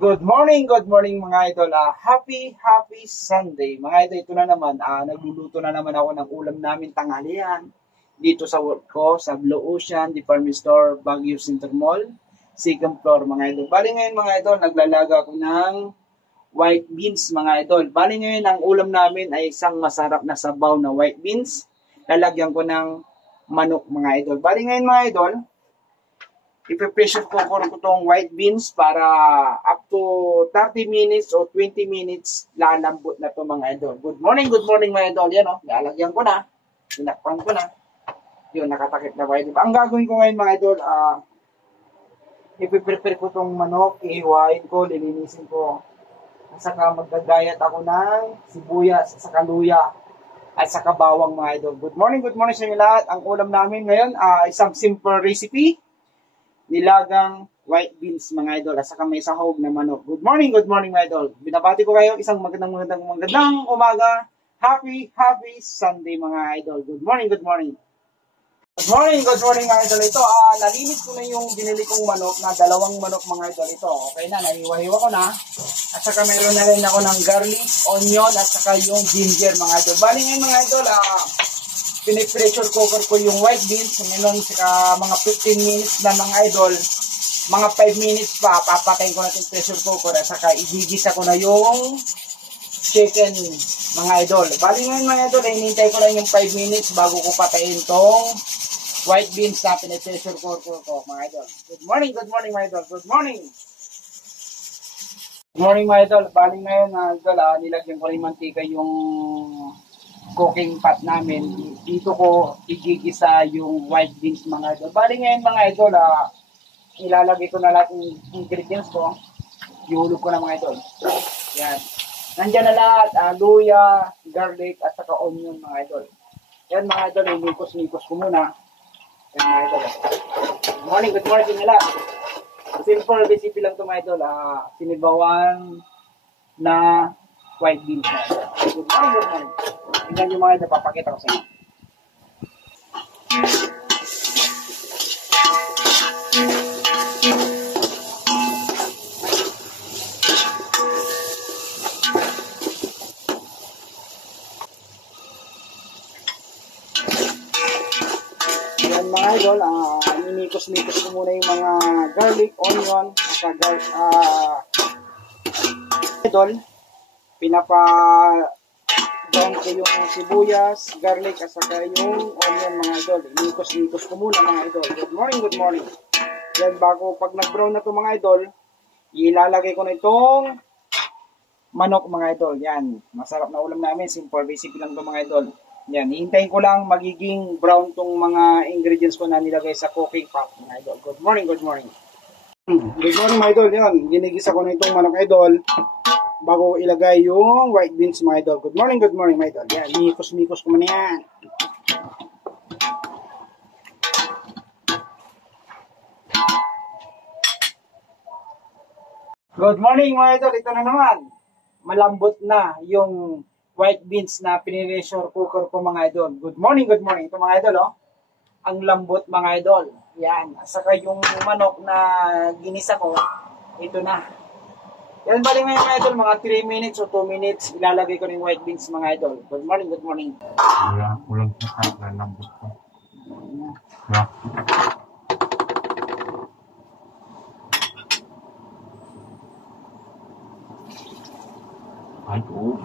Good morning mga idol. Happy Sunday. Mga idol, ito na naman, nagluluto na naman ako ng ulam namin tanghalian dito sa work ko, sa Blue Ocean Department Store, Baguio Center Mall, second floor mga idol. Bali ngayon mga idol, naglalaga ako ng white beans mga idol. Bali ngayon, ang ulam namin ay isang masarap na sabaw na white beans. Lalagyan ko ng manok mga idol. Bali ngayon mga idol, ipe-pressure cooker ko tong white beans para up to 30 minutes o 20 minutes lalambot na to mga idol. Good morning mga idol. Yan o, lalagyan ko na. Sinakpan ko na. Yun, nakatakip na white beans. Ang gagawin ko ngayon mga idol, ipe-prepare ko tong manok, ihiwain ko, lilinisin ko. At saka magdagayat ako ng sibuyas, at saka luya, at saka bawang mga idol. Good morning sa inyo lahat. Ang ulam namin ngayon, isang simple recipe. Nilagang white beans mga idol at saka may sahog na manok. Good morning mga idol. Binabati ko kayo isang magandang umaga. Happy Sunday mga idol. Good morning. Good morning mga idol. Ito, nalimit ko na yung binili kong manok na dalawang manok mga idol. Ito, okay na, nahiwa-hiwa ko na. At saka meron na rin ako ng garlic, onion at saka yung ginger mga idol. Bali ngayon mga idol, pinipressure cooker ko yung white beans. Ngayon, saka mga 15 minutes na mga idol, mga 5 minutes pa, papatayin ko na itong pressure cooker at saka igigisa ko na yung chicken mga idol. Bali ngayon mga idol, hinintay ko lang yung 5 minutes bago ko patayin itong white beans na pinipressure cooker ko mga idol. Good morning mga idol. Good morning mga idol. Bali ngayon mga idol, nilagyan ko rin mantika yung cooking pot namin. Dito ko igigisa yung white beans mga idol. Bali ngayon mga idol, ilalagay ko na lahat ng ingredients ko. Ihulog ko na mga idol. Yan. Nandyan na lahat, luya, garlic, at saka onion mga idol. Yan mga idol, inikos-nikos ko muna. Yan mga idol. Good morning nila. Simple recipe lang ito mga idol. Sinibawan na white beans mga idol. Good morning. Tingnan nyo mga idol, papakita ko sa inyo. Yan mga idol, minikos-mikos ko muna yung mga garlic, onion, saka idol, down ko yung sibuyas, garlic, at saka yung onion mga idol. Inikos-nikos ko muna mga idol. Good morning. Then bago pag nag-brown na to mga idol, ilalagay ko na itong manok mga idol. Yan, masarap na ulam namin. Simple recipe lang to mga idol. Yan, hihintayin ko lang magiging brown tong mga ingredients ko na nilagay sa cooking pot mga idol. Good morning. Good morning mga idol. Yan, ginigisa ko na itong manok idol bago ilagay yung white beans mga idol. Good morning mga idol. Yan, mikos-mikos ko muna yan. Good morning mga idol. Ito na naman. Malambot na yung white beans na pinipressure cooker ko mga idol. Good morning. Ito mga idol, oh. Ang lambot mga idol. Yan. Saka yung manok na ginisa ko, ito na. Yan, bali ngayon mga idol, mga 3 minutes o 2 minutes, ilalagay ko ng white beans mga idol. Good morning. Ulang sa lambot ko. Yeah. Ay, oo.